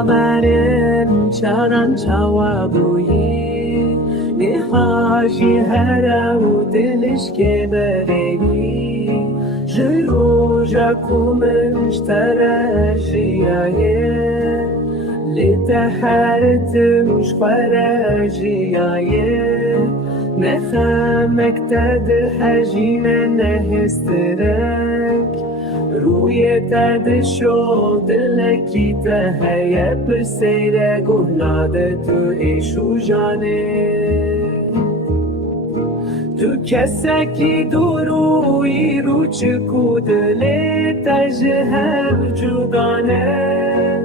اسبابرن شرن شوابویی نخاشی هراو دلش که بریی جروجا کومنش تراشیایه لتحرتمش خراجیایه نخمك تد حجين نهسترك روی تد شد لکی تهیه بسیره گناده تو ایشو جانه تو کسکی دوروی رو چکو دلی تجهر جدانه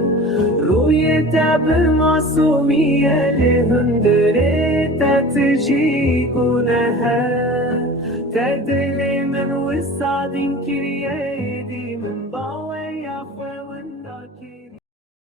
روی تب معصومیه لهندره تتجی گناه تدل من وصادين كريه